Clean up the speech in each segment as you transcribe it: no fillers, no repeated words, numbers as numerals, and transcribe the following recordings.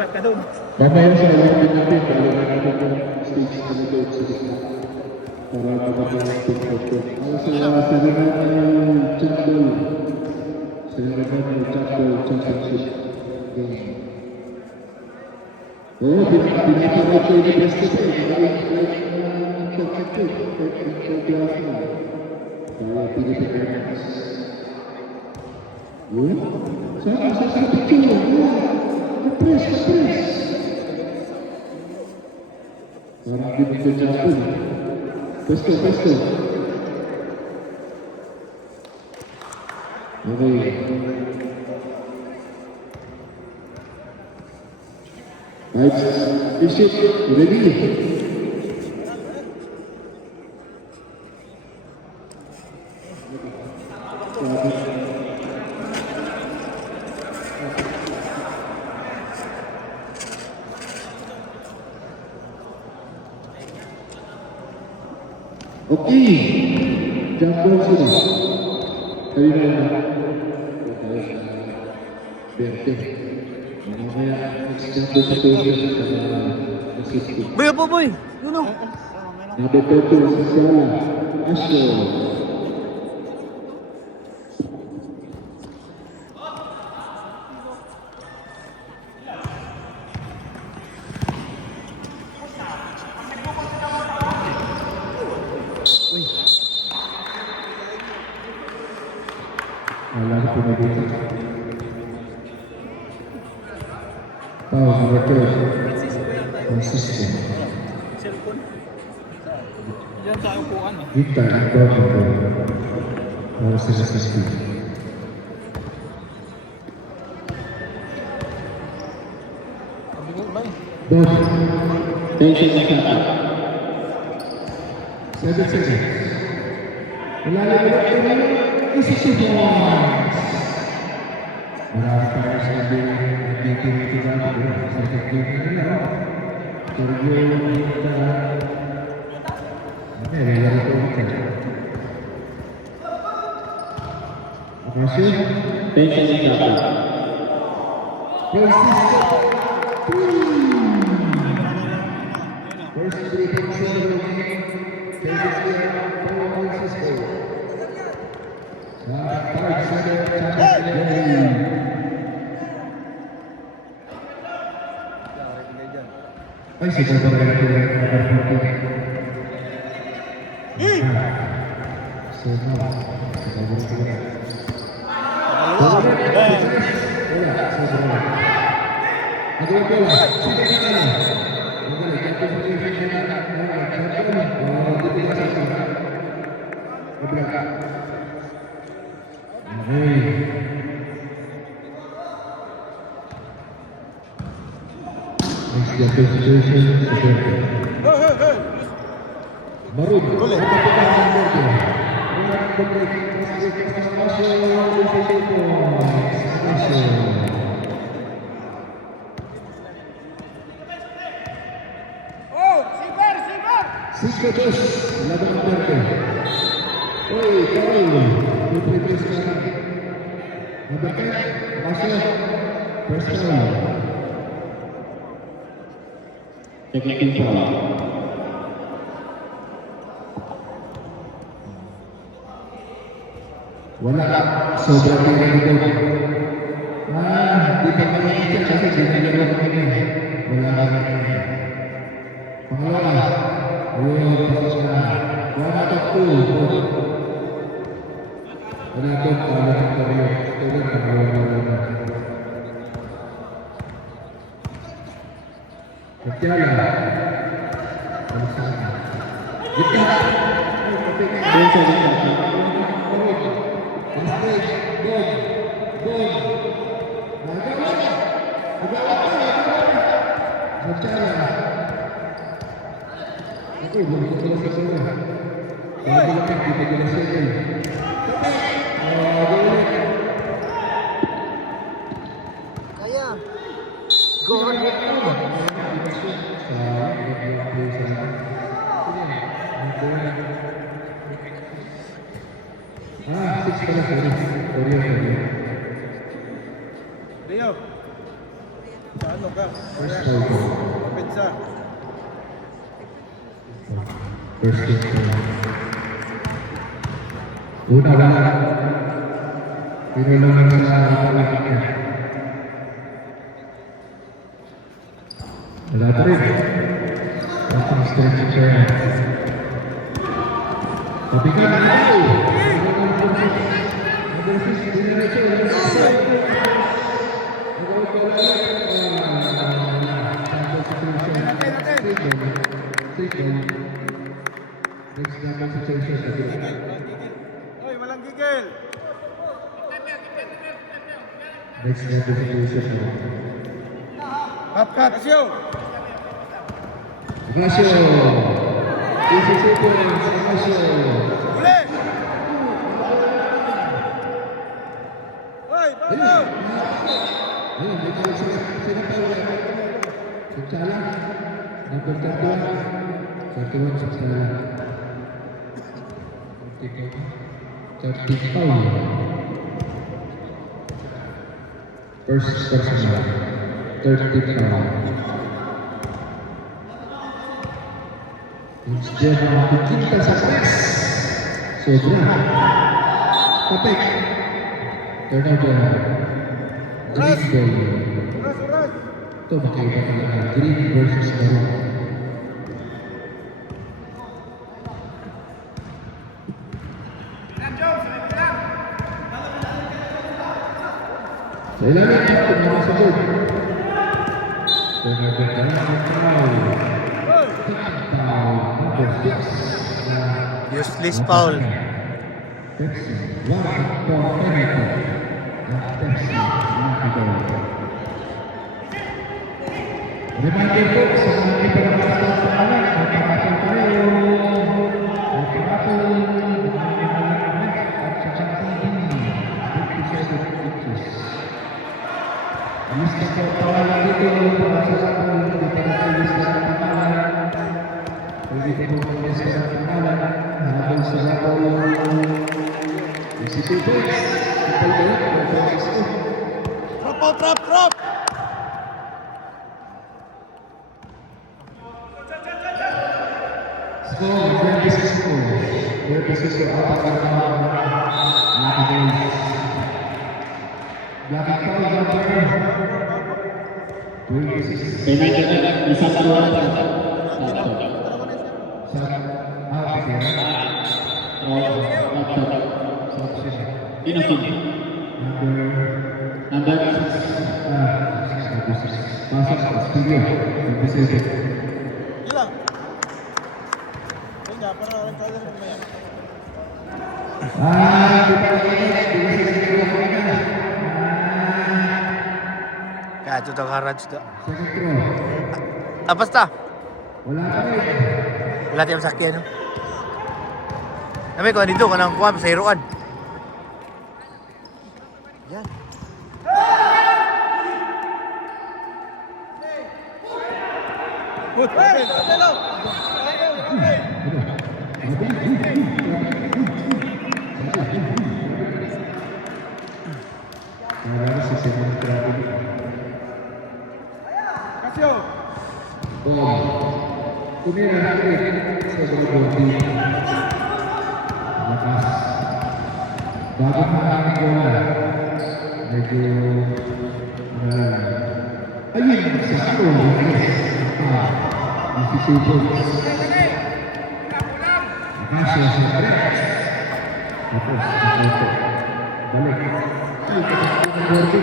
spot ka doon. Mamaya sa alam natin, palo na natin yung stage na nito sa gitna. Para makapag ng pagkakot. Sa Serenal Chandol. Serenal Chandol Championship game. Oo, pinapanood ko yung best of it. Kaya Pilipinas. Yun? Sa picture. Kapres. Parang pinagkajapon. Pesto. Okay. Right, Bishop, ready? Okay, jump sila. Kali na. Berte. Mamaya, next jump sa position sa city. Boy, apa boy? Yun o. Nabepeto sa sala. Asyo. Alam ko na dito. Consistent. Cellphone. Diyan sa upuan eh. Kita ang bago ko. Para sa system. Kabigo ba eh? Both. Tension na kata. 7 seconds. Wala na. Isa marami pa rin sabi nagtitinito natin sa pagkitin nila. Sergio Minta. Nilala ko ito. Kasi, tension na kata. First 3 points of the game. Ay, siya ba rin ito yung pagkakutin? So, no. Siya ba rin ito yung wala, sobra. Nagawa ko lang. Sige ka na. Magaling. Ito sa TV na next situation seperti baru Sigados, laban Berte. Oi, kau, putri sekarang. Berte, masuk. First round. Technical foul. Wala, sobrang tingin ito. Di pa mangyayari kasi ginagawa ko ini. Wala ka na. Pangalawa. Ayun, pasok na. Wala ka po. Wala ito, wala ka tayo. Tulad ka, wala ka. Ketiala. Ang sana. Gita. Doon sa gita. Stage. Doon. Magawa pa. Ketiala. Ako, belum selesai semua. Kalau kita kita jelaskan. Kaya. Go on. Six pala sorry. Korea. Rio. Saan? Ano ka? First foul ko. Pensa. First kick ko. Una wala. Pinulungan sa kapatid niya. Wala pa rin. Ang stretch siya. Pabigan na ito. Oy, walang gigil. Next substitution. Cut. Asyo. Ignacio. Ignacio. Uli. Oy, bago. Ayun, may tawag sila pa ulit. Sagsala. Number 31. 31, sagsala. 30 foul. First personal. 30 foul. Instead na makikita sa press. Sobra. Tapik. Turnover. Green ball. Uras. Ito makikita talaga. Green versus Maroon. Sa ilalim, ito mga sa board. Turnover ka lang ang foul. Foul number 6. Useless foul. Pepsi, 1 for penalty. At Pepsi, nakagawa. Reminder po sa mga ipinapasok sa alam, magpapasok tayo. Magpapasok, at sa Champion TV, 57 inches. Alis na po tawalan dito para sa lahat ng hindi pa nag-alis na ng pangalan. Hindi ko po alis na ng pangalan. Habang sa lahat ng City Boys, kapal ba yun? Drop. Score, 26 scores. 26 for Alpha Cartama. Lucky Boys. Lucky Foul number 26. Kailangan isang taruhan lang. Sa Alpha Sino sino? Number Pasok, studio. 27. Ilang. Kaya para orang tayo ng mamaya. Kaya ito ito karaj ito. Second throw. Basta. Wala pa rin. Wala tayong sakyan. No? Kami ko dito ka nang kuha sa hiruan. Yan. Hey, Adelo. Wala si second throw. Kasyo. Ball. Tumira natin sa Bordi. Lakas. Bago maraming gola. Medyo ayun sa ako. Nasisipon. Nakasya sa press. Tapos, nakuto. Balik. Ay, kapag ang Bordi.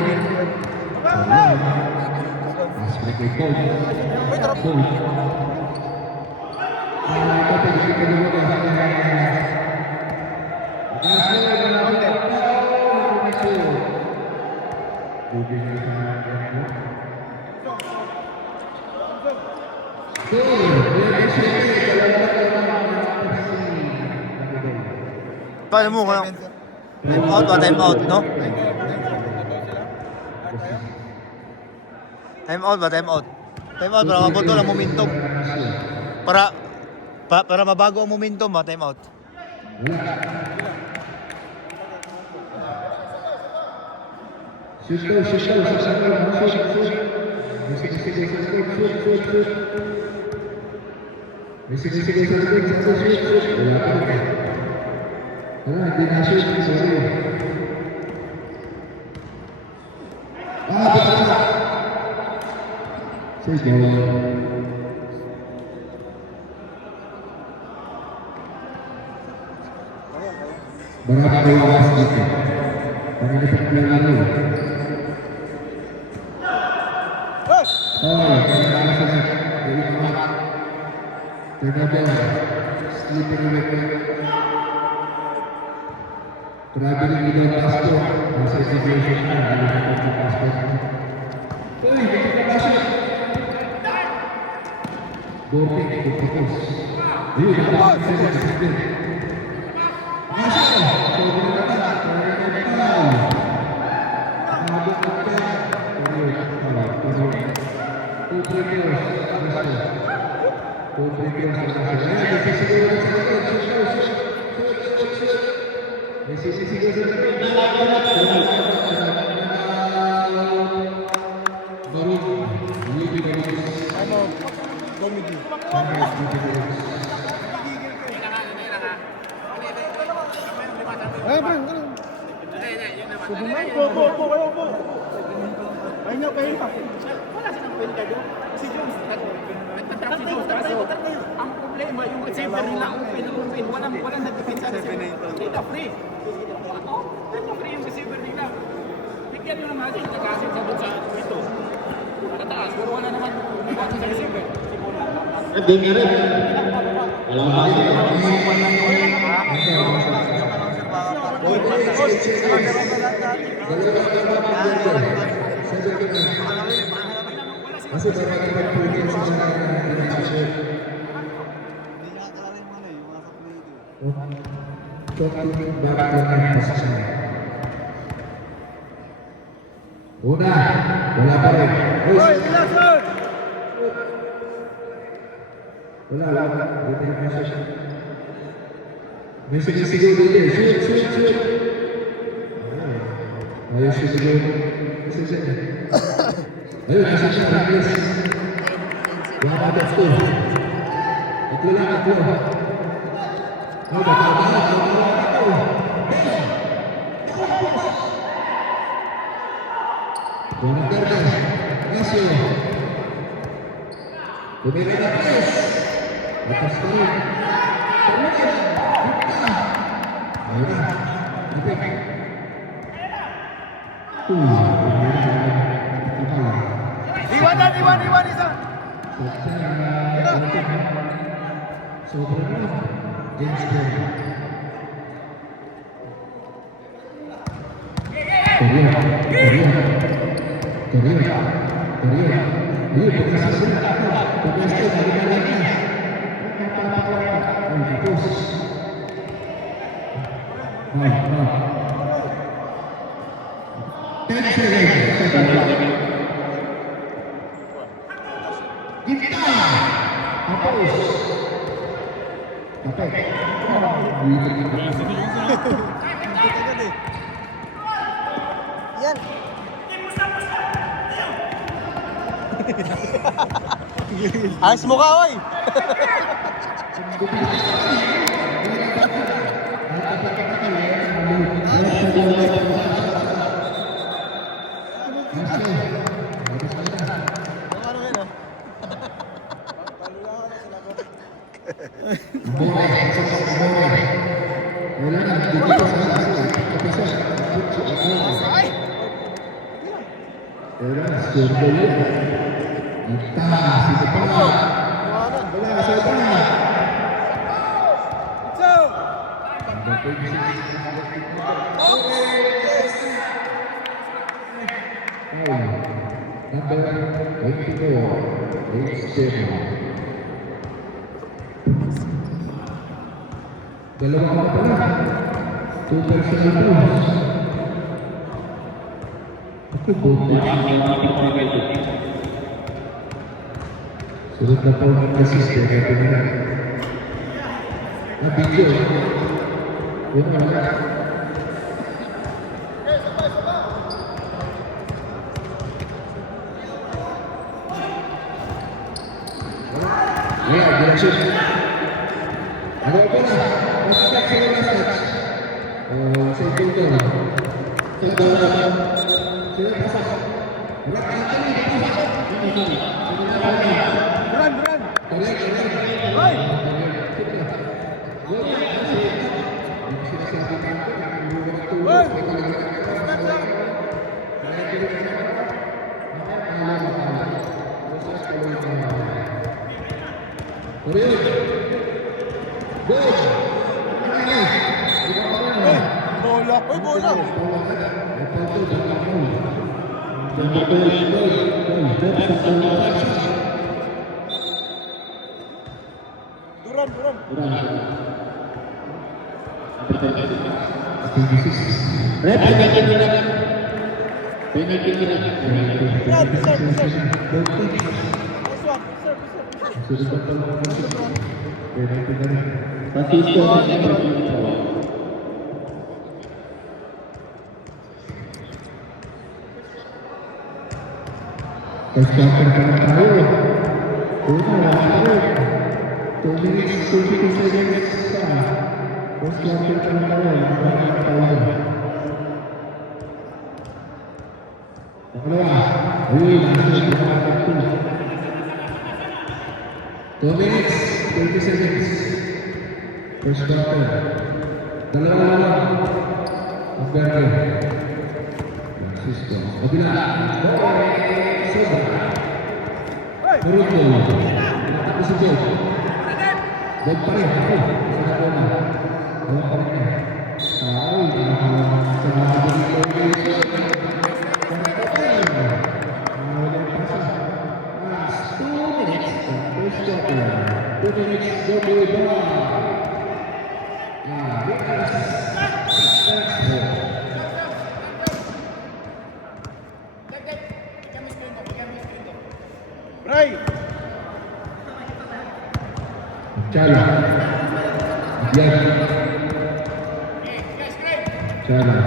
Mas may goal. Goal. Paano mo kung time out ba? Time out, no? Time out ba? Time out. Time out para mabot lang momentum. Para mabago ang momentum ba? Time out. Shoot. sige sa likod, shoot. May sige sa likod, shoot. Wala pa rin. Wala, hindi na shoot, sorry. Basta. Sige. Berapa luas gitu? Karena kita lalu. Oh, karena sangat dari awal. Tidak sleeping with traveling with passport. Masa situation ada di passport. Oi, kita masuk. Doping itu fokus. Ini dapat saya. Ang problema yung receiver nila open. Walang nagdepensa sa data free. Data free yung receiver nila. Bigyan nyo naman natin nag-asset sa doon sa ito. Nakataas, pero wala naman kumibasa sa receiver. Hindi nga rin. Alam mo kasi. Masih banyak yang secara Indonesia. Talking back dengan position. Udah, bola balik. Oi, Ilasun. Bola, kita position. Messi dulu, shoot. Ayo shoot dulu. Ayo kasih practice. Yang ada tuh. Itulah aku. Oh, Iwan isa. Yan. Ayos mo ka, oy! Dalawa ka pala. 2 personal balls. Ako po. Sunod na po ang assist. Kaya pinila. Video. Yun wala. Richard. Ano ko na? Masakit sa last touch. Sa ito na. Sa bola. Sila pasak. Run, run! Correct. Hoy! Hoy! Bola! Hoy, bola! Duran, duran! Rep, penalty nila. Penalty nila. Serve, serve, serve! Swak, serve, serve! Francisco. First quarter pa lang tayo. Una, tayo. 2 minutes, 22 seconds pa. First quarter pa lang tayo. Nakakita tayo. Pangalawa. Uy, nasa 2 minutes, 20 seconds. First quarter. Dalawa lang. Afghan. Francisco. Kabila. Berito. Tapi sejauh. Baik pa rin. Ako. Sa na. Wala pa rin. Ay, sa dito. Last 2 minutes. First quarter. 2 minutes. Double ball. Ray! Chala. Yan. Chala.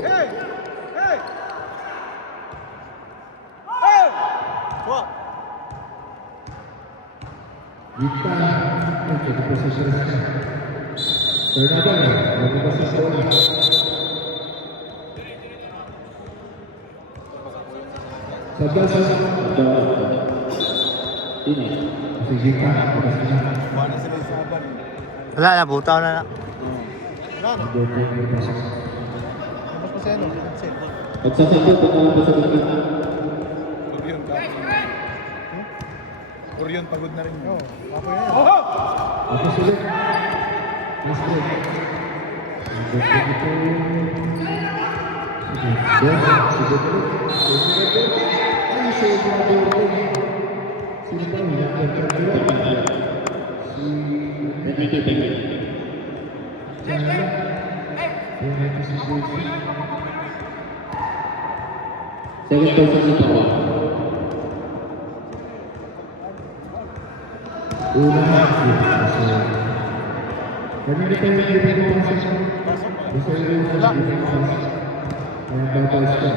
Hey! Hey! Hey! Swak! Kita jadi posisi resmi. Ternyata lagi posisi orang. Sebelas ini posisi kita posisinya. Wala sila yung saban. Wala na, butaw na na. Wala na. Tapos pa siya, no? Pagsasabot, pagkalang pa sa bakit. Orion ka. Orion pagod na rin. Oo. Ako yan. Ako sulit. Last break. Second person sa bawah. Kami di tayo nagbibigay ng pasok. Gusto rin yung nagbibigay ng babaw ka.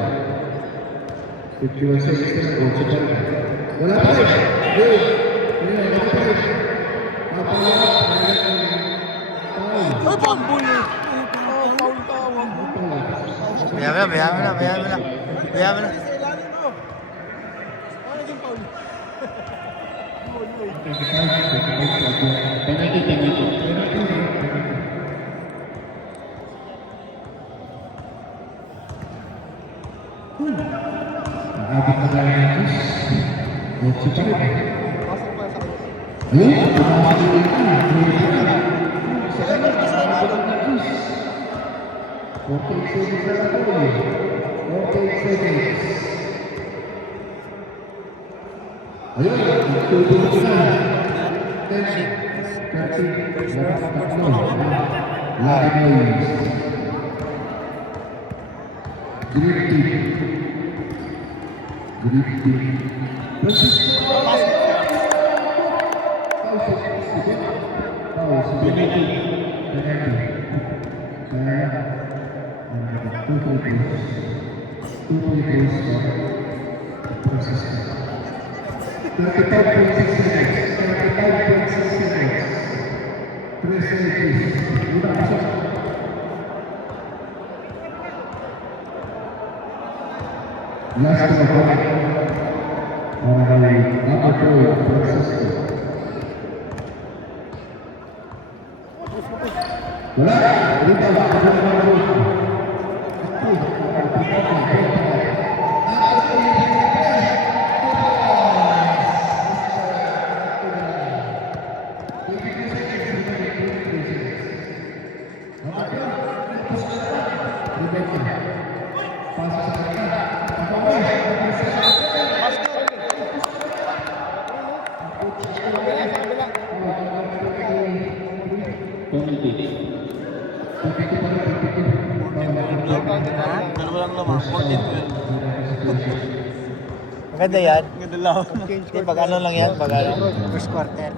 51 seconds na goal sa balik. Wala pa rin. Goal. Wala pa rin. Papalawak. Ay, pambul eh. Paul tawag. Bayaan mo na. Sa ilalim mo. Ano naging Paul? Penalty. Abot na tayo ng kiss. Goal sa balik. Pasok pa sa kanya. Ayun. Pumapasok ito. Sa balik. Abot ng kiss. 48 seconds na lang goal. 48 seconds. Ayun, tutulog ko na. 10, 30, Lions. Green team. Francisco. Penalty. 2 free throws for Francisco. 35.69. 35.69. 3 safeties. Una pasok. Last to the number 2, Francisco. Wala. Dito ba? Maganda yan. Maganda lang. Hindi, pag ano lang yan, pag ano. First quarter.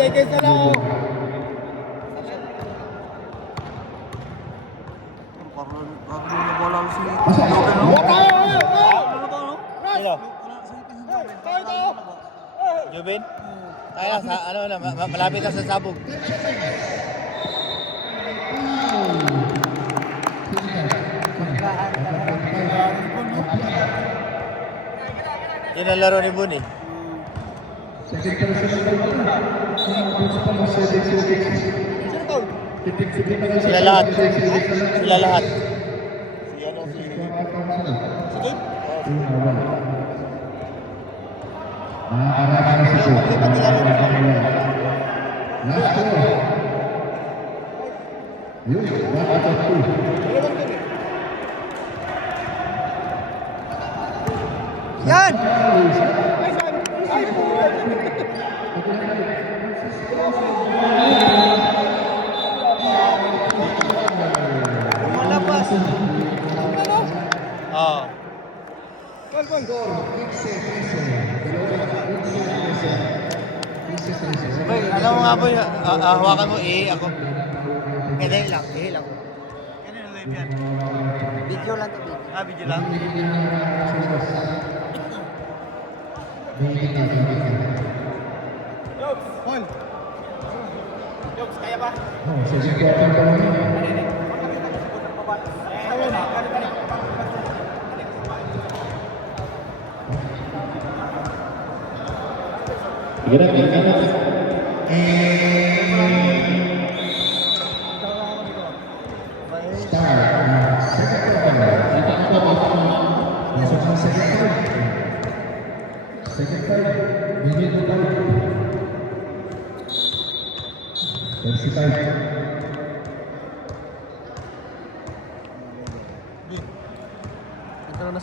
Seconds na lang oh. Sino? Jubin? Kaya sa ano na, malapit na sa sabog. Yun ang laro ni Bun eh. Sila lahat. Sila lahat. Si ano si... Sige. Yan! Lumalapas. Oo. Boy, alam mo nga boy, hawakan mo ako. Ganyan lang, lang. Ganyan ang live yan. Video lang to, video. Video lang? Paul. Jokes, kaya ba?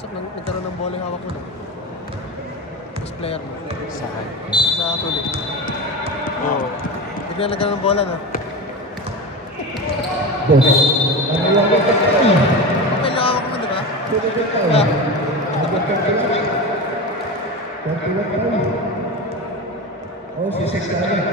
Nagkaroon ng bola yung hawak ko na. Best player mo. Saan? Sa tuloy. Oo. Bigla nagkaroon ng bola na. Okay lang hawak mo, di ba? Oh, si Six na lang.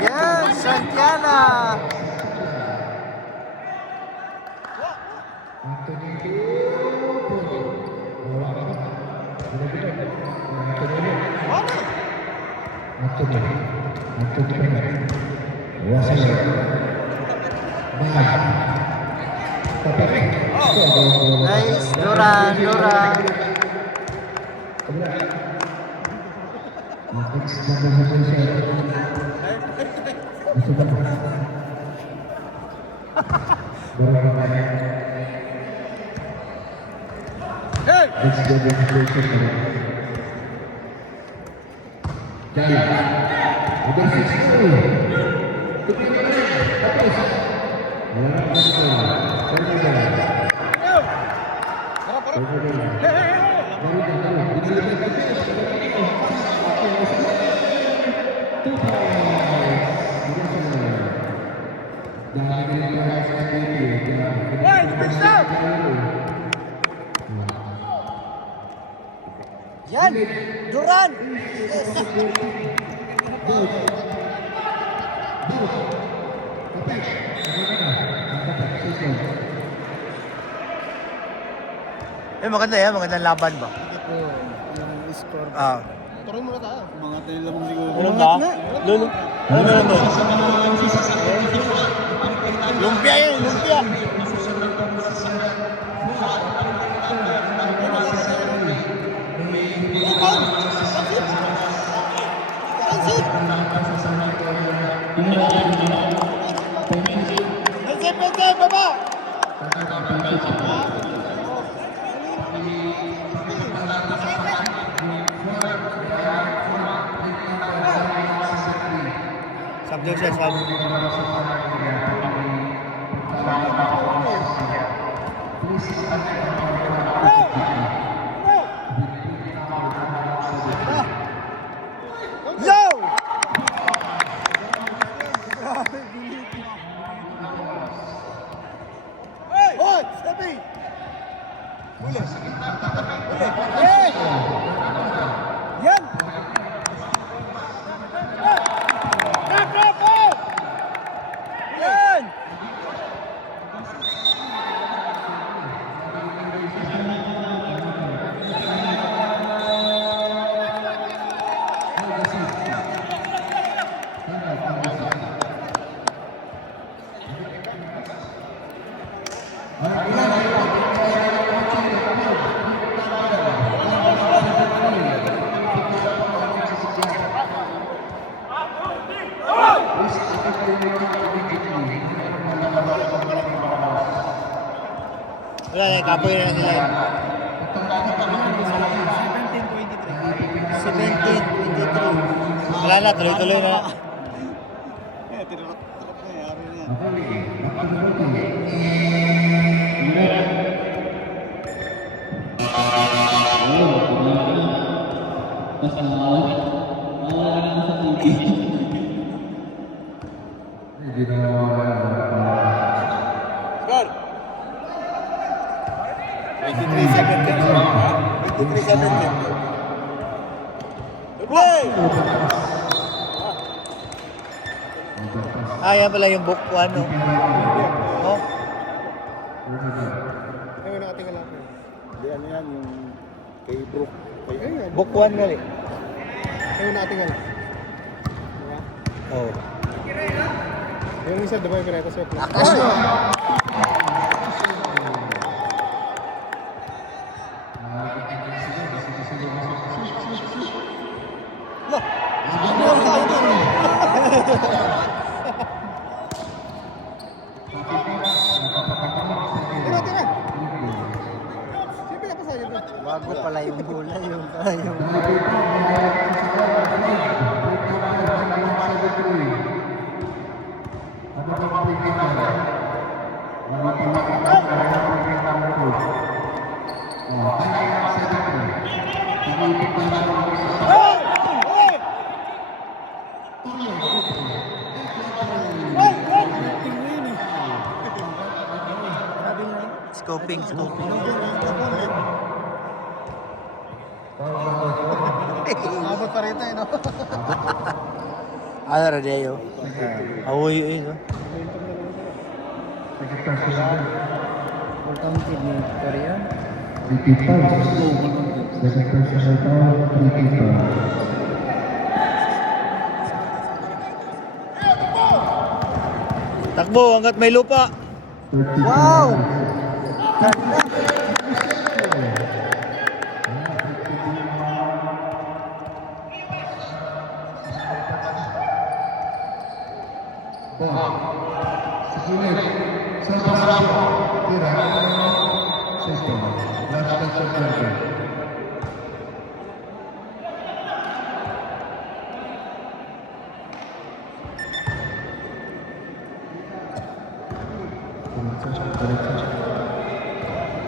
Yes, Santiana! Nice, Duran. Yan, Duran. Yes. Maganda yan, magandang laban ba? Yung score. Tuloy muna tayo. Mga tayo lamang siguro. Ano ba? Lolo. Ano na to? Lumpia yan, lumpia. Pensip, baba! Sabdo siya, sabdo. Yo! Hoy! Steppy! Uli! Uli! Yan! Yan! Wala na, kapoy na nila yun. 17-23. Wala na, tuloy-tuloy na. Tirap na yari na yan. Score! 23-17. Play! Yan pala yung book 1, no? Oh? Ay, nakatingin lang. Hindi, ano yan, yung kay Brook. Kay, Book 1 nga rin. ay, nakatingin lang. Diba? Oh. Yung isa, diba yung pinata set na? Akas mo! Tira! Siyempre ako sa'yo. Bago pala yung bola, yung scoping. Abot pa rito, no? Ano na diyo? Awoy yun, no? Korean? Takbo hanggat may lupa. 30 Wow!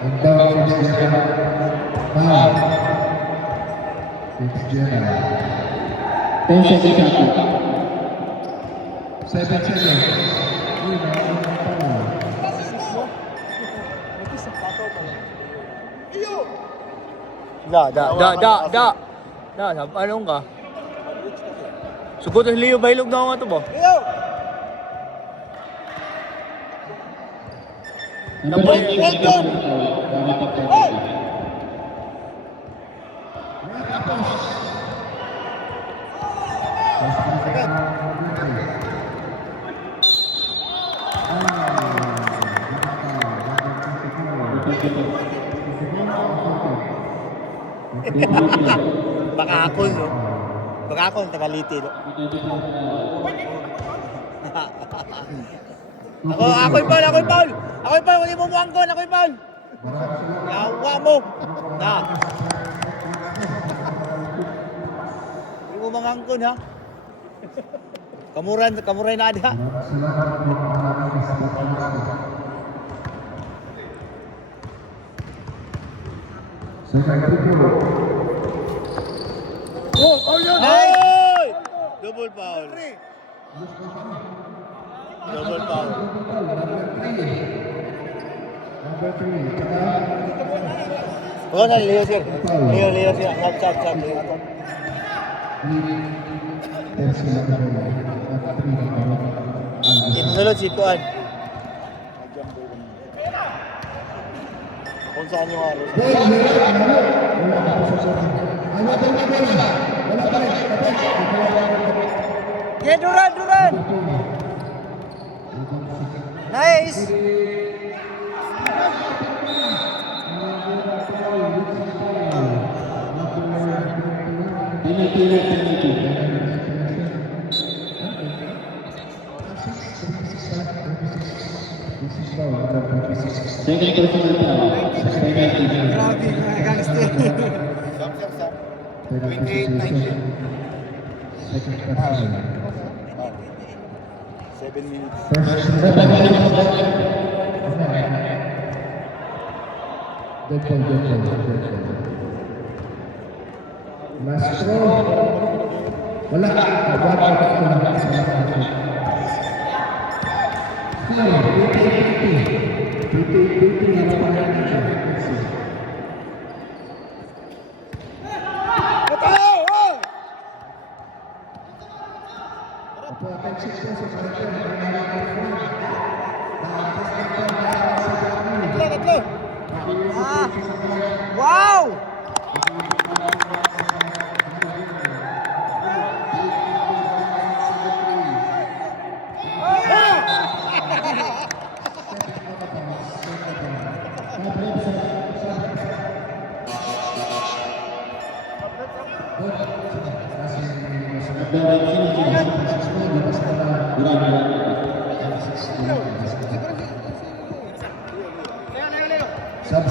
And down from Stephen. 5. 6 Jenna. 10 seconds after. 7 seconds. Anong ka? Sugot ang Leo Bailog na ako nga ito ba? Number 8. Bakakol, no? Bakakol, tagaliti, no? Ako'y Paul! Hindi mo muangkon, ako'y Paul! Yawa mo! Na! Hindi mo mangangkon, ha? Kamuray na ada. Hey! Double foul. Double foul. Number 3. Oh, na Leo sir. Leo sir. Chap. Inusulot si Kuan. Kung saan yung araw. Yeah, Duran! Nice! Second personal foul. Penalty. Grabe, mga gangster. Penalty situation. Second personal. 7 minutes. Good ball. Last throw. Wala. Wala. Wow! Sub.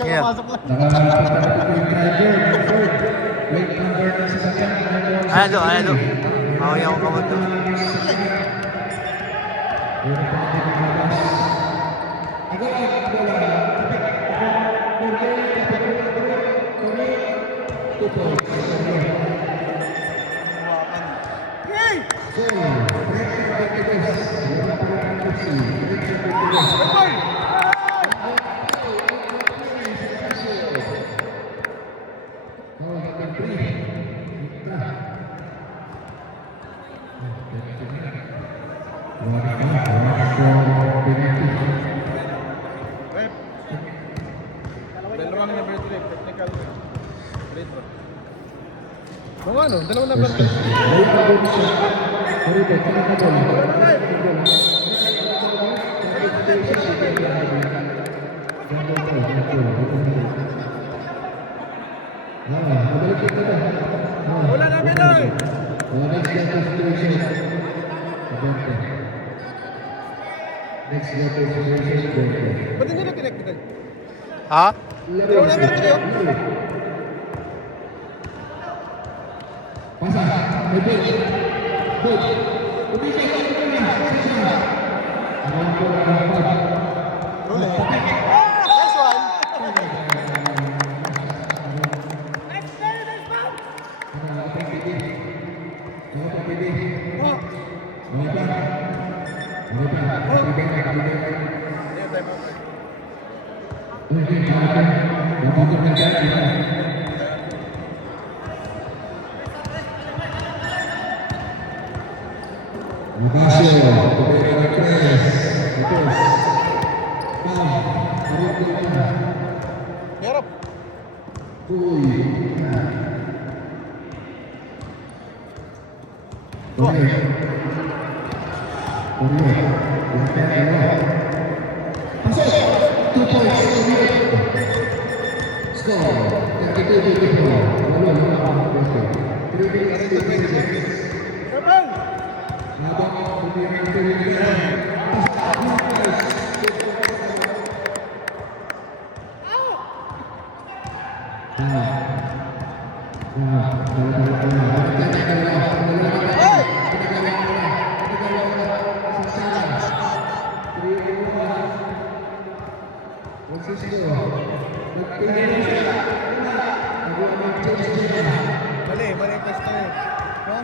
Siya masok lang. Ano? Mawaya ko kamot to. Dalawang number 3, technical. Mga ano, dalawang number 3. Wala na Pinoy! Next representation, Ba't hindi na technical? Ha? Dalawang number 3 yun. Pasa, Edwin, Dodge, Umisay, Rule eh. Nice one! Hirap. Mali yung pwesto eh. No?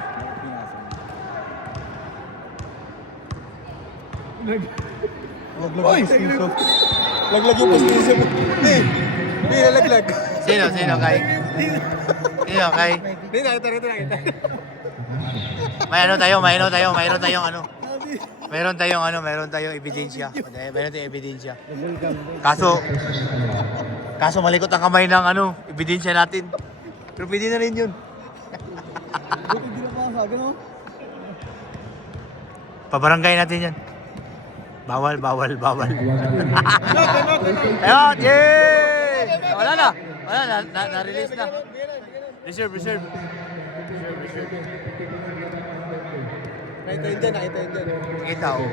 Laglag yung pastisyo. Laglag yung pastisyo. Hindi nalaglag. Sino? Sino, Kai? Sino, Kai? Hindi, nakita. Mayroon tayong ebidensya. Mayroon tayong ebidensya. Kaso malikot ang kamay ng ebidensya natin. Pero pwede na rin yun. Buti di na pasag, ano? Pabarangay natin yan. Bawal. Ayun, yay! Wala na. Na-release na. Reserve. Nakita yun dyan. Kita, oh.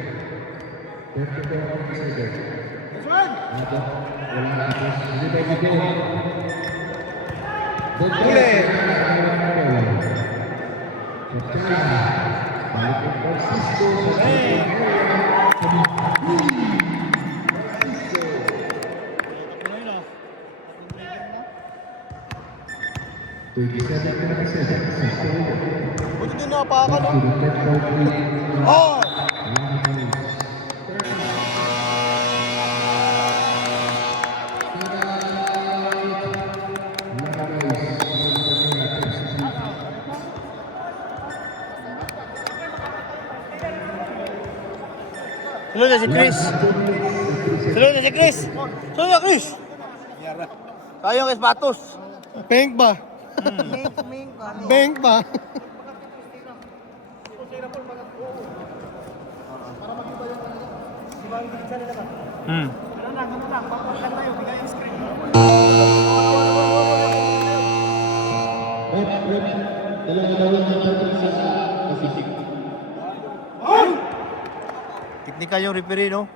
Buti din nakapakan, no? Oh! Sunod na si Chris. Kayong espatos. Bank ba? Bank ba? Technical yung referee, no?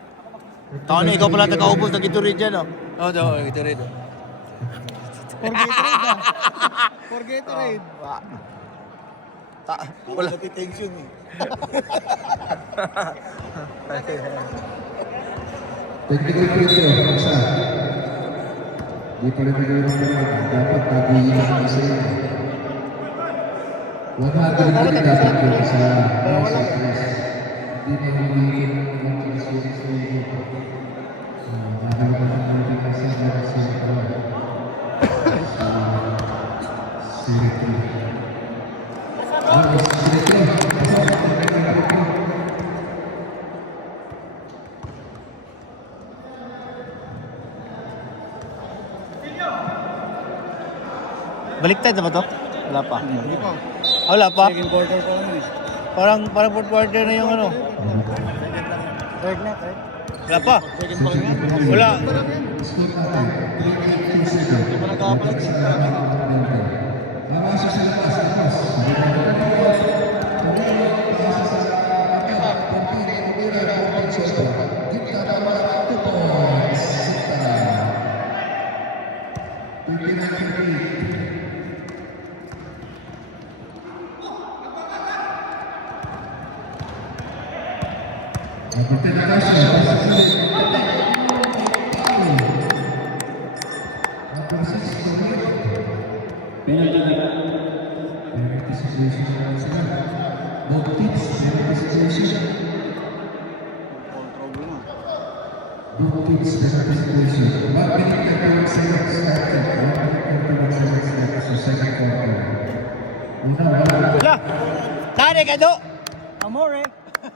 Taon na, ikaw pala nag-aubos ng Gatorade dyan, no? Oo, Gatorade. For Gatorade. Wala tension eh. Technical free throw, isa. Di pa rin nagawin dapat tagihin ang isa yun. 100 dapat yung isa. Hindi na humihin ang Baliktad na ba to? Wala pa. Hindi pa. Ah, wala pa? Second quarter pa lang eh. Parang fourth quarter na yung ano. Third na, third. Wala pa. Second pa lang yan. Wala. Hindi pa nagkapalit eh. Wala. Tari ka do. Amore.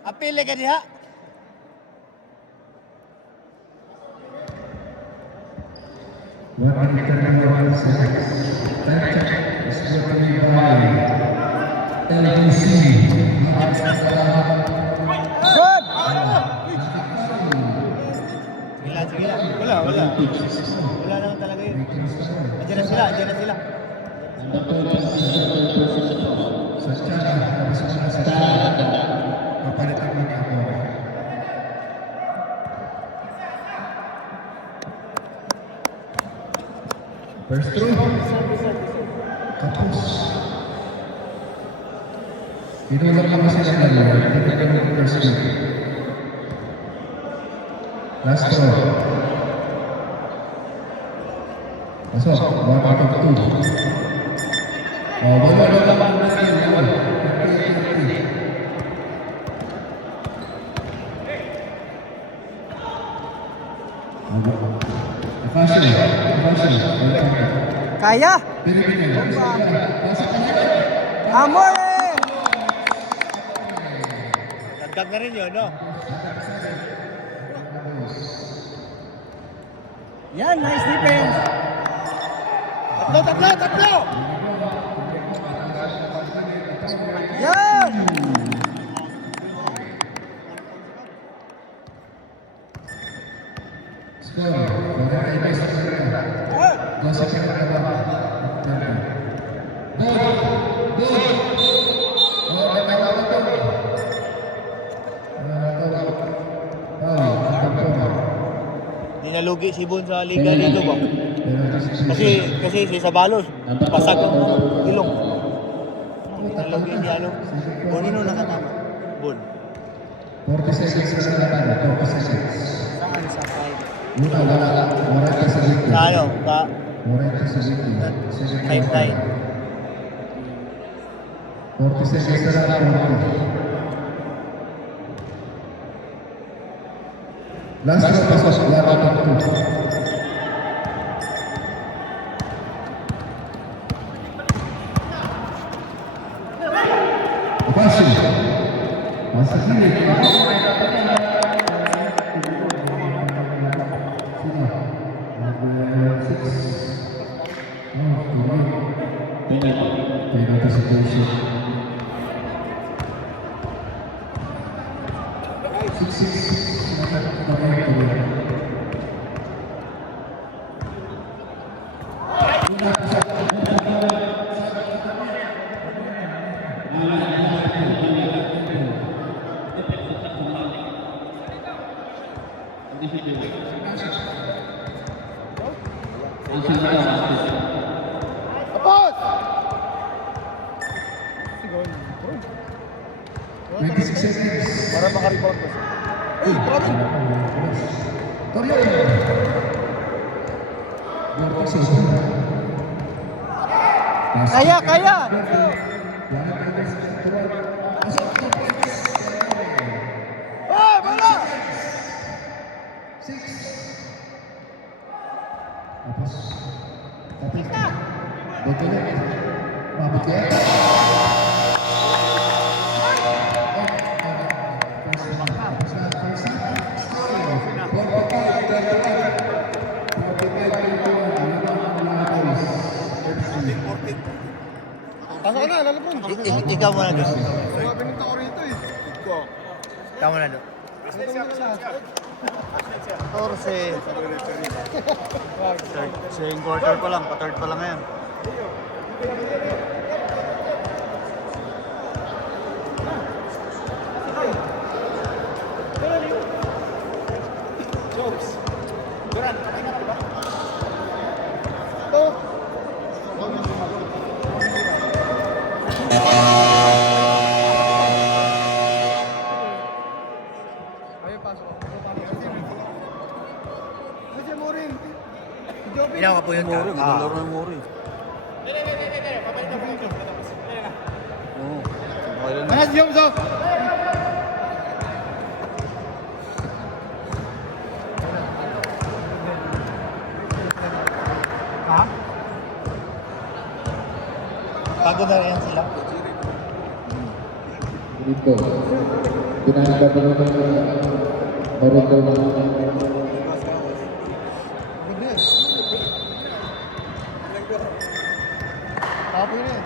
Apile ka diha. Good! Sige lang. Wala. Wala naman talaga yun. Andiyan na sila. First throw. Tapos. Tinulak naman sila ng laro. Hindi ka ng first throw. Last throw. Pasok. 1 out of 2. Wala na naman na yun. Kaya! Amore! Dagdag na rin yun, no? Yan, nice defense! Tatlo! Yan! Hindi nalugi si Bon sa liga dito ba? Kasi si Sabalos, pasag ang ilong. Hindi nalugi si ano. Bonino nakatama. Bon. 40 seconds na lang. 40 seconds. Saan sa 5? Wala ka sa dito. Sa ano? Sa Wala ka sa dito. 5-9. 40 seconds na lang. Last na pasok. Wala ka ito. Pasok. Masa kiri. Penalty situation. 26 seconds. Para makareport ko. Uy, grabe! Tama yun. 40 seconds. Kaya! Ah, bala! Tapos. Betul. Mabuk ya. Ikaw muna doon. Mga pinunta ko rito eh. Ikaw muna doon. 14. Second quarter pa lang, pa-third pa lang ngayon. Ayaw, pasok ako. Kasi mo rin. Ilang ka po yun ka? Naglalaro ng Mori. Ayan, James, oh! Ha? Bago na rin sila. Dito. Ginagawa pa naman Morocco na Tapo yun eh.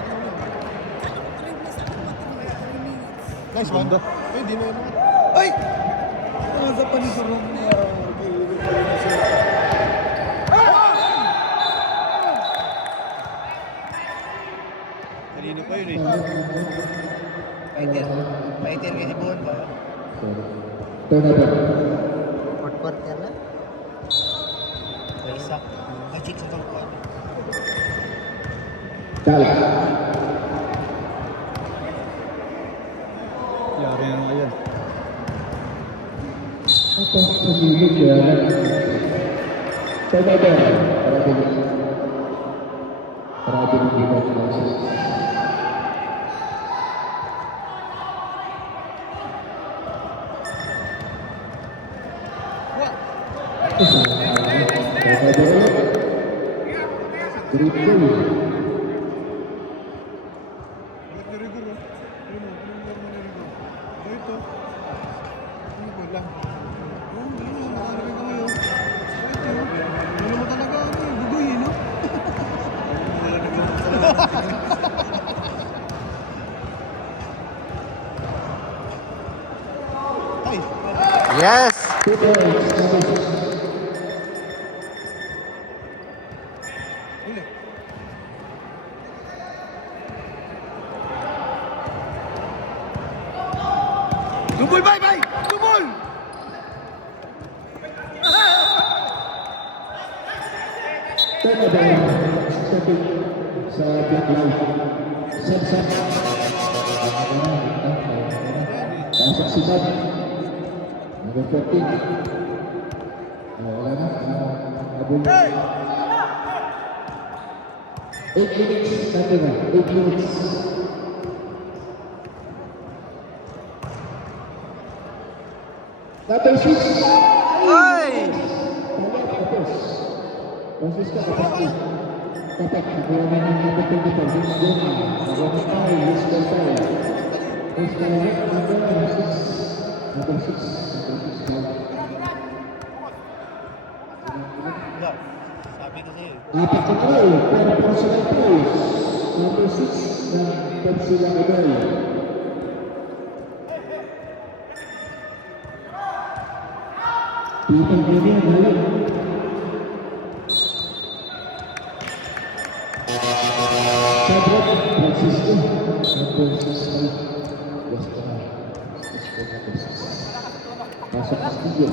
Nice one. Ay, di na yun. Ay! Nasa panisurong niya. Kanino pa yun eh. Paitir ka si Buon ba? turnover. Fourth quarter na? Isa. Ay, chicks sa third quarter. Dala. Yari na ngayon. Ito sa gilid kaya turnover. Para din dito classes. Yes! Dubol, bye, bye! Dubol! Turnover. Sa Black Light. Set. Pasok si Bob. Number 14. Wala na. Abul. 8 minutes. Tanda na. 8 minutes. Number 6. Ay! Tapos. Francisco, kapatid. Dapat nagkaroon ng number 24. Vince Goma. Number 5. Luis Belfay. Luis Belfay. Number 6. Number 6. Sabi ko sa'yo. Apat na goal. Pero personal goals. Number 6 ng Pepsi Lagabay. Peter Guillen, ngayon. Sabot, Francisco. Number 6. West na. Pasok sa studio.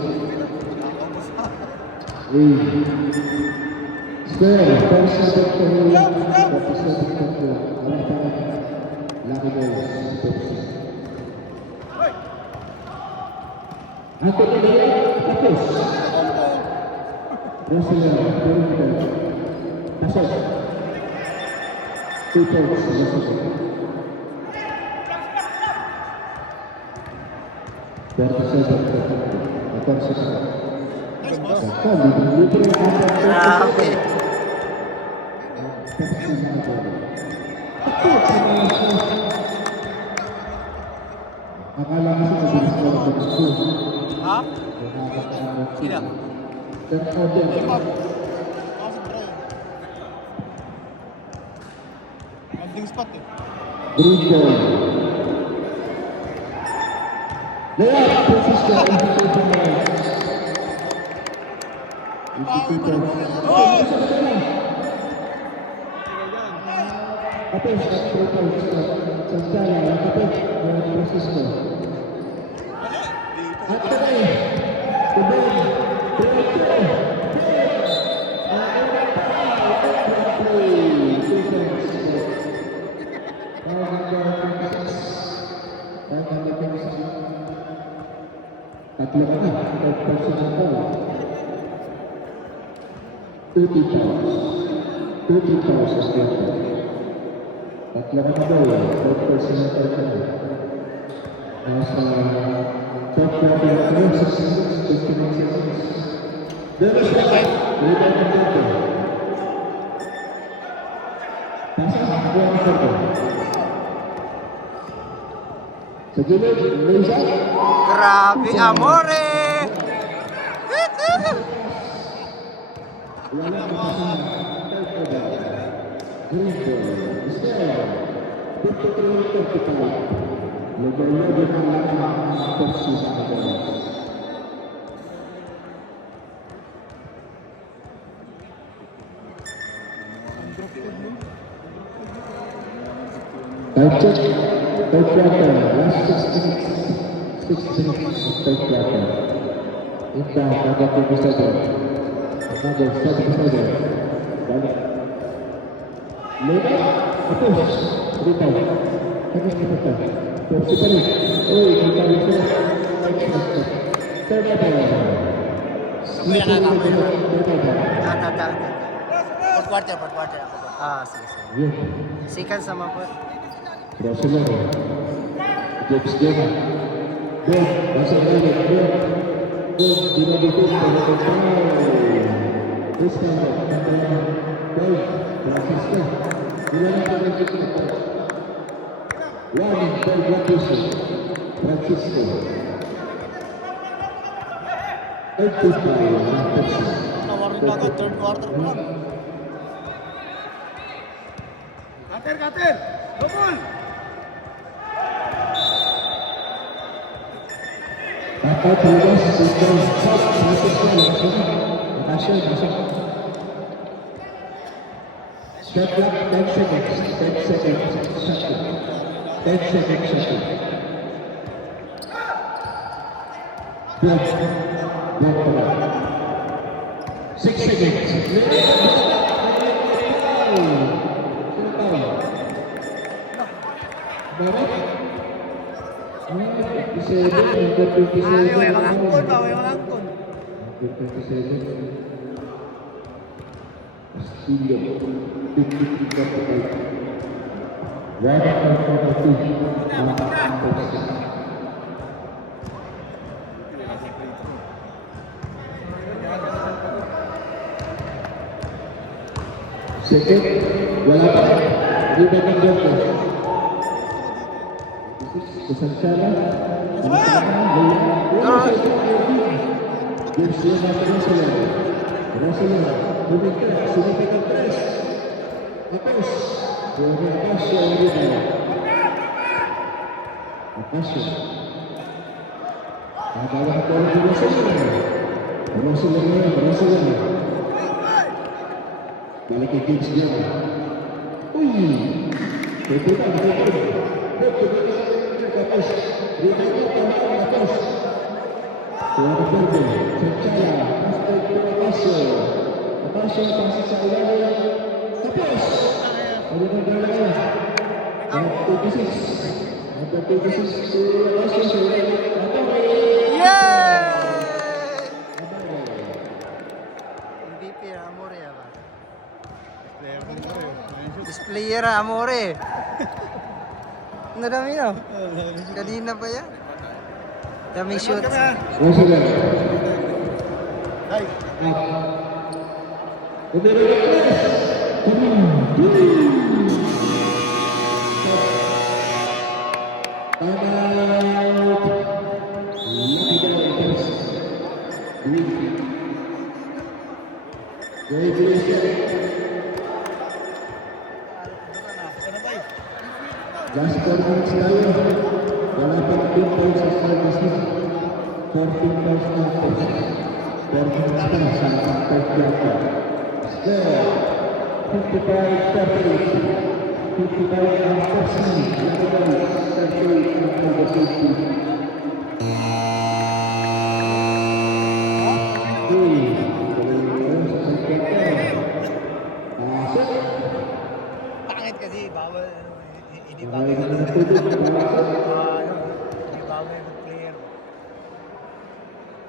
Square, first sabot ko ngayon. Tapos sabot ko ko. Wala pa rin. Lucky goals. Pepsi. Ako na yan. Tapos. Rosalia, Perimeter. Pasok. 2 points. Rosalia. 47. Grabe. Akala ko sa mabilis ko ako gusto. Ha? Sino? Landing spot eh. Green ball. Layup, Francisco, institution points. Institution points. Kapes, 3 points. Santana, kapes, Francisco. Anthony, Tubon, 3-2. Tatlo ka na, third personal foul. 30 fouls. 30 fouls as well. Tatlo ka na daw, third personal foul ka na. Nasa third quarter of 6 minutes, 59 seconds. Dennis White, rebound ng dito. Pasok ang buwan ng dito. Sa gilid, Leza. Grabe, Amore! Wala ka pa sa third quarter. Green ball. Estelle, 53-35. Laban-laban ang laban ng Pepsi sa Kabalas. Time check. Third quarter. Last 6 minutes. 6 minutes of third quarter. Inbound, number 27. Number 77. Balik. Layup. Apos. Rebound. Tapos na pa. Pepsi pa rin. Uy, may tawag sila. Third quarter. Wala ka ako yun. Third quarter. Fourth quarter ako ba? Sige. Yun. Second sama po. Barcelona. James Gema. Boom. Nasa ilalim. Boom. Boom. Dinabitid. Cristiano. Boom. Francisco. Ilan ang Francisco? One in third location. Francisco. 85 ng Pepsi. Nawarin na agad, third quarter pa lang. Cutter! Double! Dapat lugas sistem Francisco. Makasya, masuk. Step clock 10 seconds. 10 seconds. Shot. 10 seconds. Shot. Block. Block pala. 6 seconds. Barat. 27, number 27. May mga angkol ba? May mga angkol. Number 27. Castillo. 53 kapatid. One out of 2. Second, wala pa. Hindi ba ng goal ko? Kusantala. Garcia natin sa laro. Barcelona. Bumika. Sumipit ang press. Apos. Pwede Apasio ang rebound. Apasio. Nagawa ko ang Barcelona. Barcelona. Balik kay Gibbs dia. Uy. Betul. Kapos. Kapos. Suara verde. Cecaya. Apasio. Apasio pasang sa ilalim. Kapos. Ada bola. Ada 26 Apasio. Yay! MVP Amore ba? Displayer Amore. Ang dami no? Kanina pa yan. Daming shots. Barcelona. Ay. Last 4 minutes tayo. Wala pang 2 points sa service niya. 14 points na po. 4 minutes pa sa third quarter. Score. 55-38. 55 ang Pepsi. 38 ang Caldas City. Pangit kasi, bawal, hindi bawal yung player.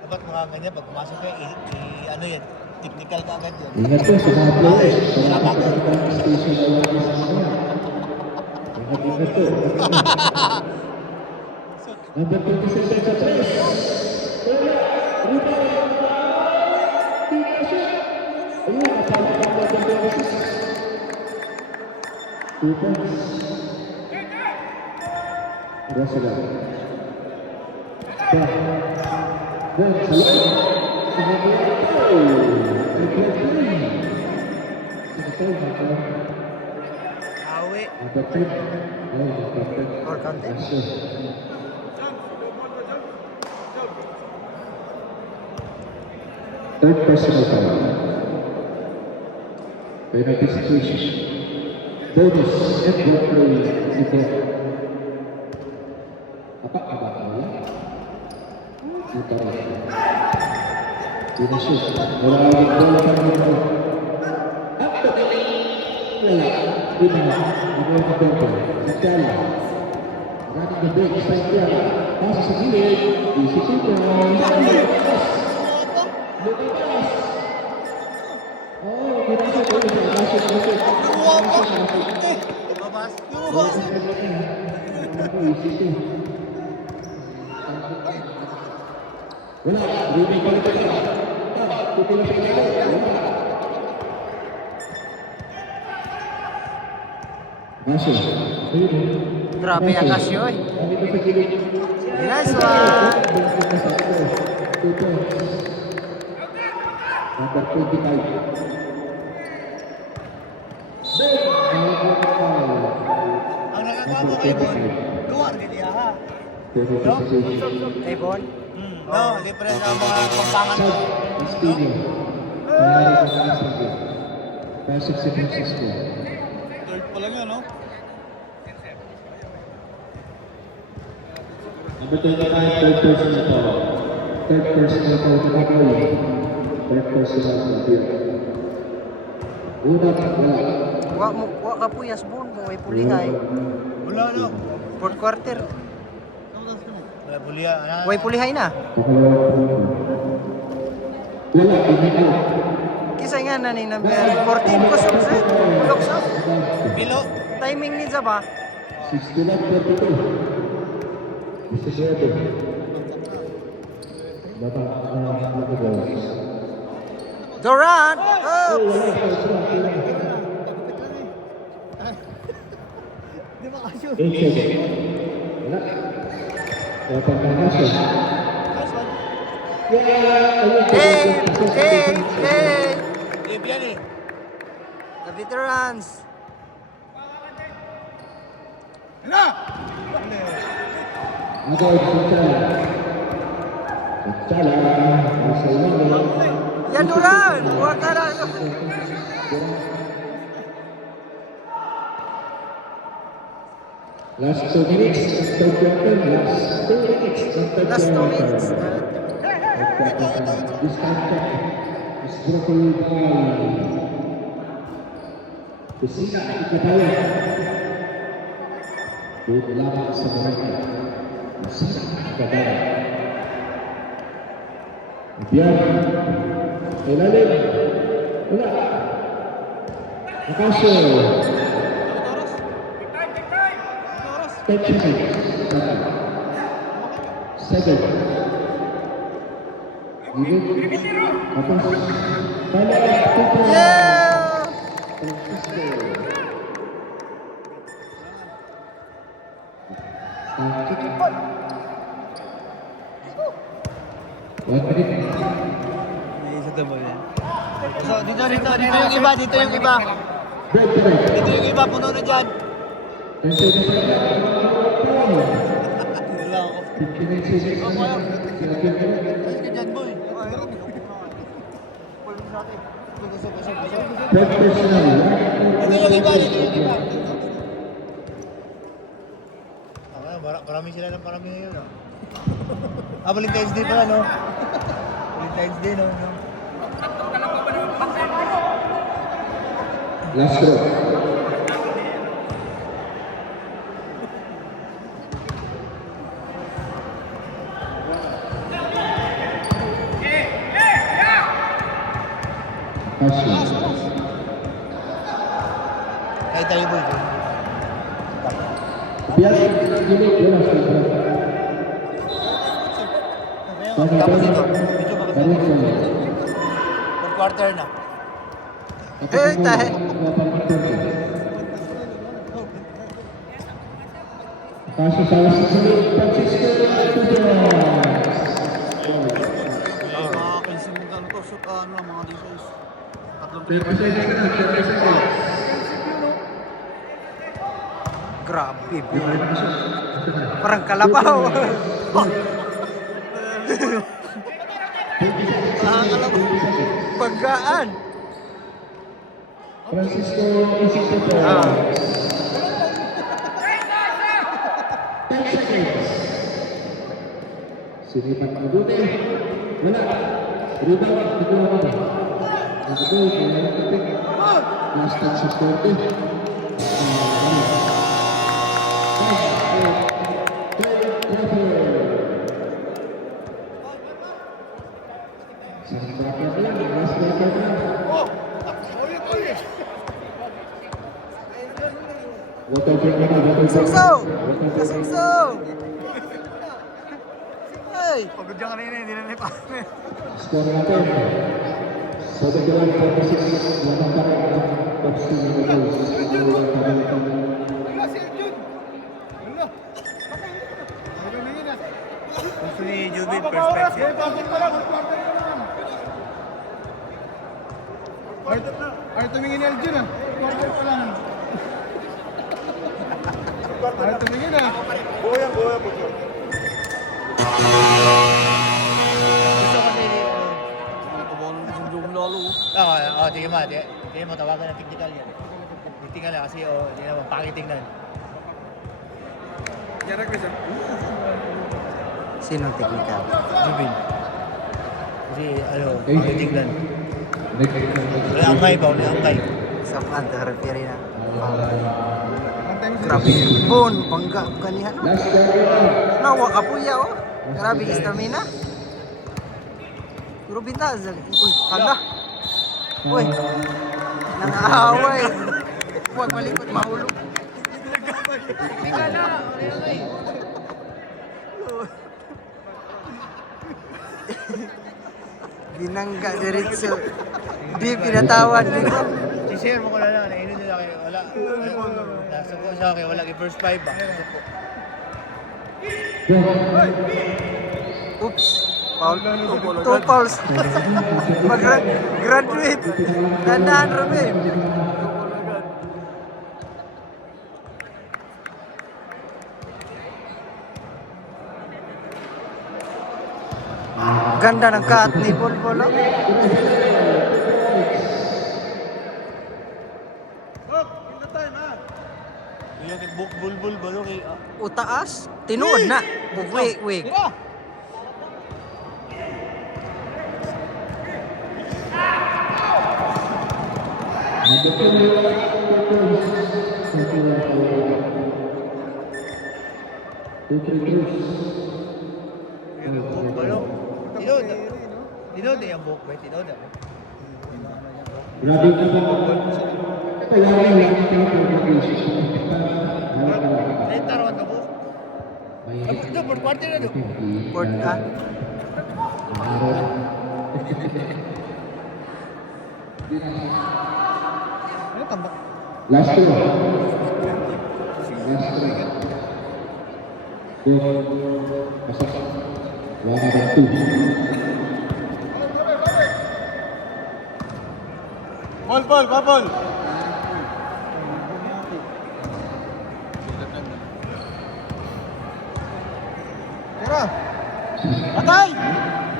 Dapat mga ganyan, pag pumasok kayo, ano yan, technical ka agad yun. Ingat po sa mga players. Sa mga station awareness na mga. Ingat po. Number 26 sa 3. Wala. Ruben. Tika siya. Ayun, napalakang natin 26. 2 points. Rosala. Back. Back sa loob. Awi. Or content. Third personal foul. Penalty situation. Bonus and one play ito. Apa kaya? Ito. Dinashoot. Wala ang bola pa dito. At wala. Bina. Ano ang tempo? Sakala. Running the break. Start yan. Pasa sa gilid. Easy shooter. Lumabas. Oh, ginashoot. Ginashoot. Lumabas. Lumabas. Easy shooter. Wala, Ruben pa rin ito. Pupila sa ilalim. Asyo. Grabe ang Asyo eh. Dito sa gilid. Nice one! Number 25. Ang nakakabo kay Bon, luwar din niya ha. Ebon. No, libre na mga pampangan ko. Studio. Pasok si Francisco. Third pa lang yun, no? Number 25, third personal foul. Third personal foul na Makoy. Third personal foul. Una, wala. Wa ka puyas bon mo ay pulihay. Wala, no? Fourth quarter. Wala buliya. Way pulihay na. Wala, hindi. Kisa nga na ni number 14 ko sa ulok sa. Pilo. Timing ni ba? 69-42. 17. Baba, Durant! Oh! Di ba kasyo? 8 seconds. Wala. Dapat na kasyo. Hey! Hey! Hey! Live yan eh. The veterans! Agad, Sintala. Sintala. Nasa ilalim. Yan Durant! Huwag ka na! Last 2 minutes. Third quarter. Last 2 minutes. Last 2 minutes. This time check is broken by Kusina Ikataya. Dito lamang sa Barangay. Kusina Ikataya. Biar ilalim. Wala. Nakasyo. 10 seconds. Second. Atas. Balik. Yeah! Francisco. One minute. So, dito yung iba, dito yung iba. Break, break. Dito yung iba, puno na dyan. Wala ako. 59 seconds na lang. Ayos ka dyan, boy. Third personal. Ito yung iba, ito yung iba. Marami sila ng parami ngayon, no? Valentine's Day pala, no? Valentine's Day, no? Last row. Kahit tayo, boy. Biar gini bola saja. Tapos ito, medyo maganda. Fourth quarter na. Tahe. Kasih salah satu Francisco Grabe, parang kalabaw. Paggaan. Francisco Isidro. 10 seconds. Sinipan mabuti. Wala. Rebound. Kedua kali. Yang kedua, kembali ketik. Last 10 seconds. Sukso! Sukso! Hey! Pagod dyan kanina, hindi na naipasin. Skor natin. Sa dagang 46, lamang Pepsi Noodles. Gusto ni Jubin, perspective. Ay, tumingin ni Aljun ah. Quarter pa lang. Ay, tumingin ah. Gusto kasi ni... Oo, tingin mo, tawagan ng technical yan. Technical yan kasi, hindi naman, pangit tingnan. Sino technical? Jubin. Kasi, pangit tingnan. Wala angkay ba? Wala angkay. Sa referee na. Grabe. Bon, bangga kanihan. Nawa ka po ya oh. Grabe stamina. Puro bintas. Uy, kala. Uy. Nangaaway. Huwag malikot mahulog. Tingnan na! Binangga diretso. Di pinatawad dito. Si-share mo ko na lang, nainin nila kayo, wala. Nasa ko siya kayo, wala kay first five ba? Oops. Foul. Two fouls. Mag-graduate. Tandaan, Robin. Ganda ng cut ni Paul Polo. Yung kay bulbul ba yung kay... Utaas. Tinuod na. Wig. Buhok ba yung... Tinod na yung buhok ba? Tinod na. Grabe ka ba? Kaya lang yung Ay, tarawan ka buhok. Ito, fourth quarter na doon. Port ka. Last two. Pasok. 1-2. Ball.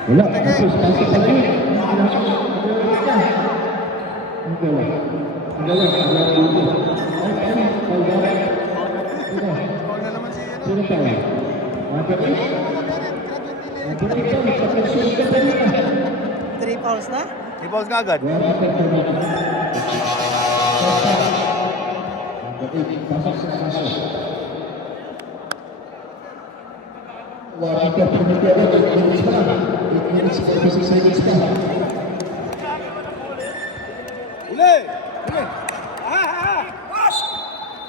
Wala, pasok pa rin. Ang gawa. Ang gawa. Huwag na naman si ano. Sino tayo? Mabalik? Mabalik ka, sa presyon ka pa rin. 3 fouls na? Si Paul ka agad. Pasok sa pasok. Wala ka pumitiya ka, 8 minutes pa. 8 minutes, 46 seconds pa. Uli! Uli!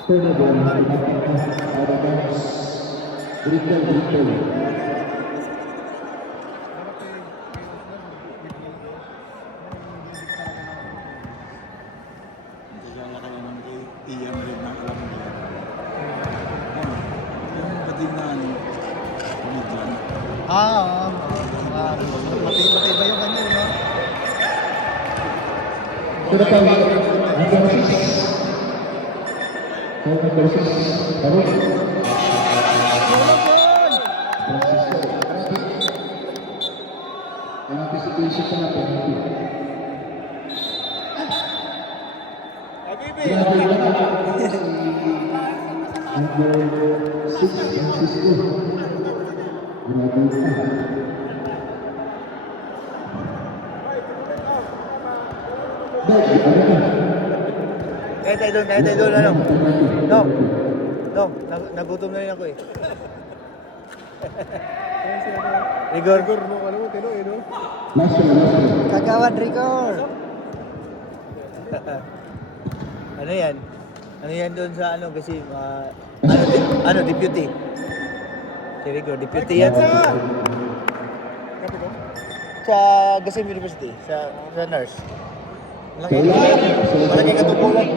Turnover, out of bounds. Dribble. Diyan na kayo ng Ian Red ng alam mo yan. Yung pating na ano, medium. Matibay yung kanya, no? Sudah tahu, number 6. Number 6, Harun. Francisco. Anticipation pa na penalty. Number 6, Francisco. Grabe pa. Baik, ada kan? Kaya tayo doon, ano? Dong, nagutom na rin ako eh. Rigor. No, ano mo, tino, no? Masuk. Kagawad, Rigor! Ano yan? Ano yan doon sa ano kasi deputy. Si Rigor, deputy yan sa Gasim University, sa nurse. Malaki katubulan.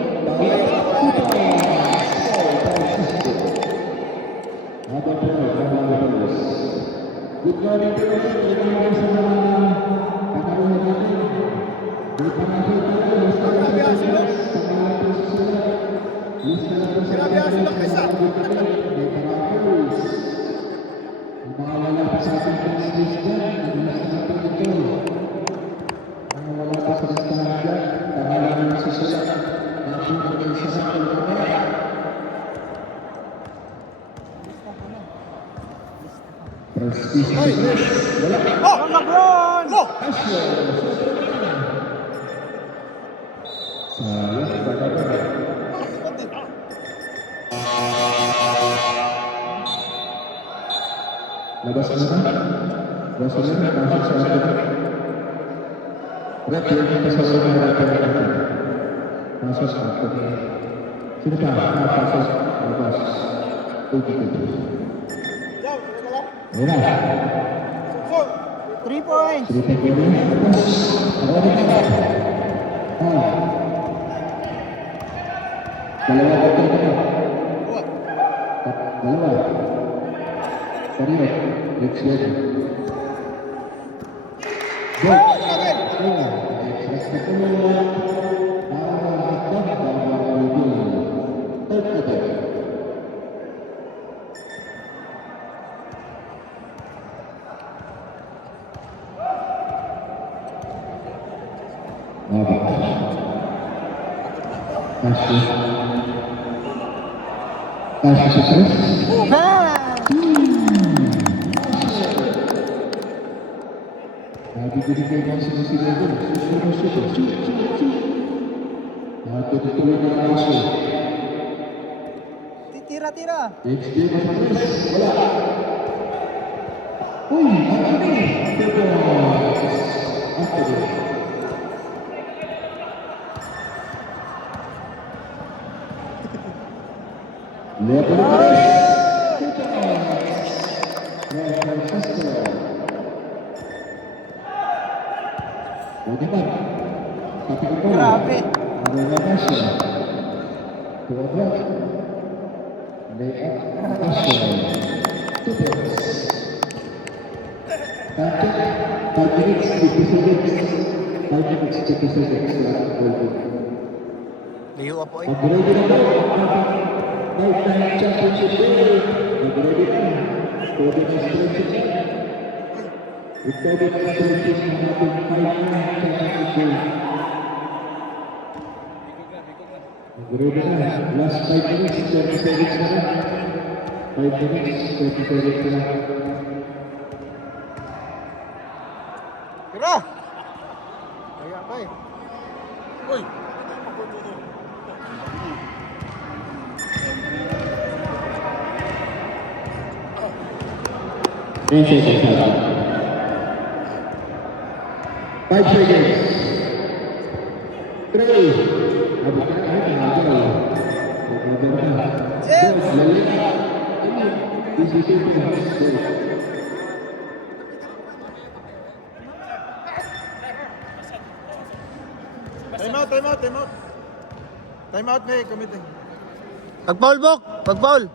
Good morning to you. Labas na na. Masuk sa atin. Red, yun yung kasama ng natin. Masuk sa atin. Sino pa? Pasok. Labas. 82. Ayan na. 3 points! 3 points. Ako rin ka. Dalawa ka ito. Dalawa. Kanino? Next level. Go! Kasih sukses. Diberikan konstitusi level, betul-betul masuk. Tira. XG bola. Apa ini? Apa dia? Lihat dulu. Grabe! Ada Natasha. Dua belas. Layup Natasha. Tupes. Tajik Liyo po eh. Upgrade na Lifetime Championship Day. Upgrade na. For demonstration. Recovered stretches ng ating 5-9 game. Ready na. Last 5 minutes, 30 seconds na lang. 5 minutes, 30 seconds na lang. Tira! Kaya pa eh. Uy! 10 seconds na lang. 5 seconds. 3. Abot na. Ay, tanggal. Recover na. Lalita. Easy seconds. Time out, time out, time out. Time out, may committee. Pag-foul, Bok! Pag-foul!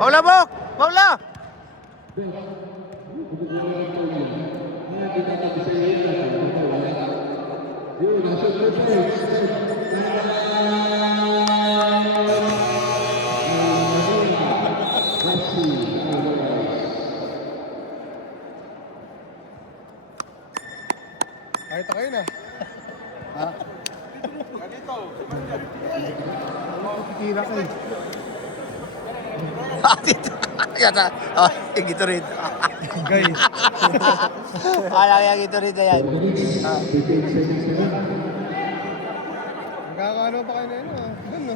Paula, Bok! Paula! Kahit ako yun ah. Ha? Kikira ka eh. Dito. Yata. Oh, gito rin. Guys. Kaya gito rin na yan. Magkakaano pa kayo na yun ah. Ganun no?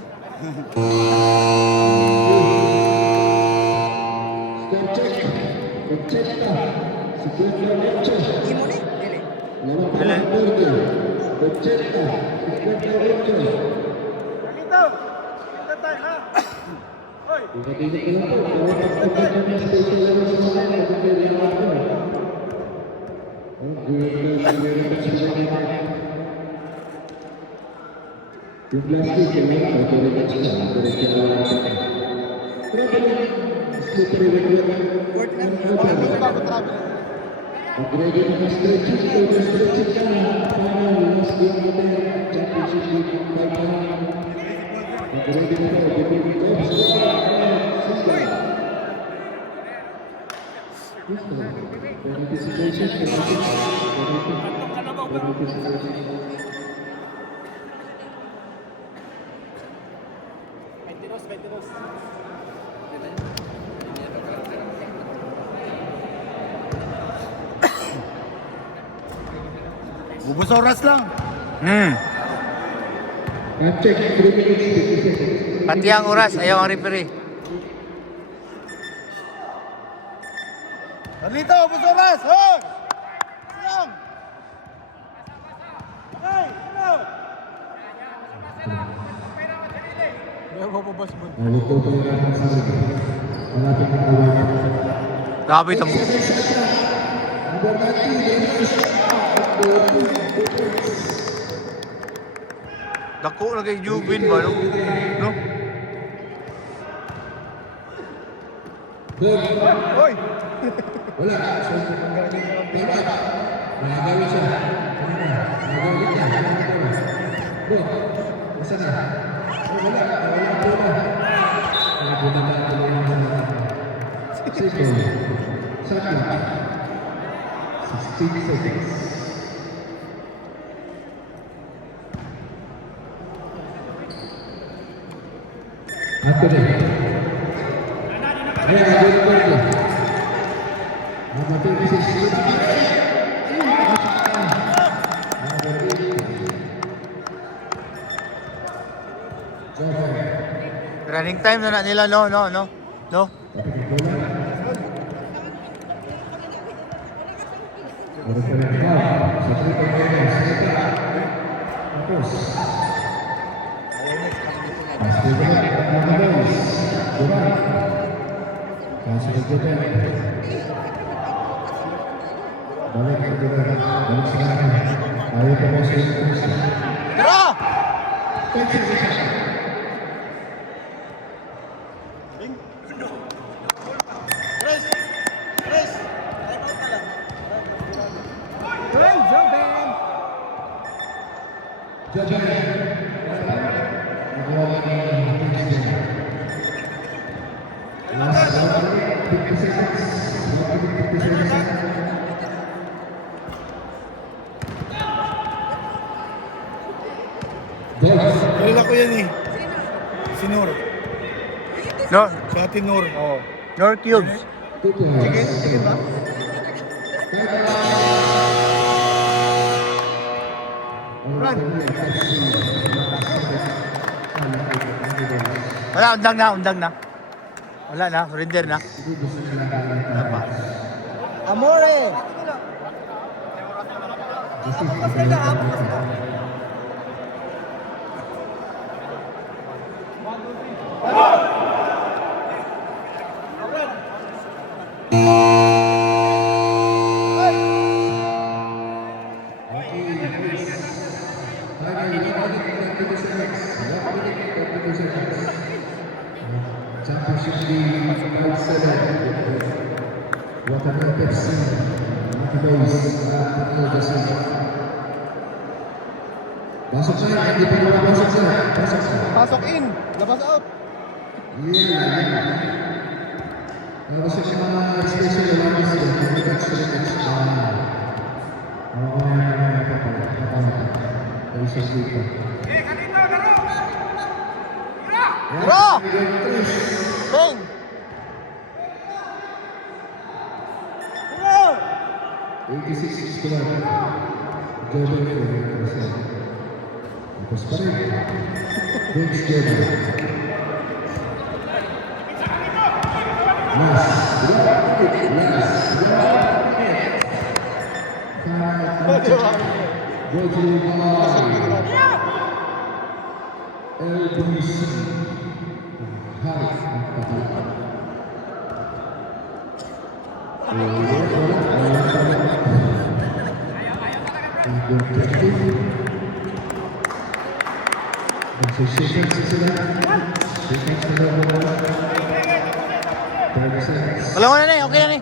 Upgraded na stretches, over-stretches ka na. Para last game natin, Championship League 5 na. Upgraded na tayo, bibig ko. Penalty situation, penalty. Penalty situation. Bubos oras lang. Time check, 3 minutes, 50 seconds. Pati ang oras, ayaw ang referee. Dito, bubos oras! Hoy! Lang! Okay, go! May mapabas mo. Nalito pa yung ating sarili. Malapit na kawanan. Grabe ito mo. Dako na kay Jubin ba? No? Hoy! Wala. Nagagawin siya. Nagagawin niya. Go. Masa na? Wala. Wala po na. Nagagawin na tuloy ang mga. Second. Second. 16 seconds. After that. Ayan, good work. Number 26. Running time na nila, no? Tara! 50 seconds. 50 seconds. Goals. Kilala ko yan eh. Si Nur. No? Si Ate Nur. Oh. Your cubes. 2 points. Sige ba? Wala, undang na. Wala na, surrender na. Amore! Championship League 5-7. Watermelon Pepsi. Lucky Boys. Pasok sa hindi pa naman pasok sa. Pasok sa. Pasok in! Labas out! Kasi sa mga special allowance doon, kung touch to the touch, Bro! Bong! 86 squad. Jordan Jordan. Tapos pa rin. Vince Jordan. Wala mo na na, okay na na.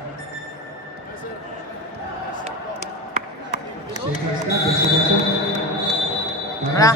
Ano na?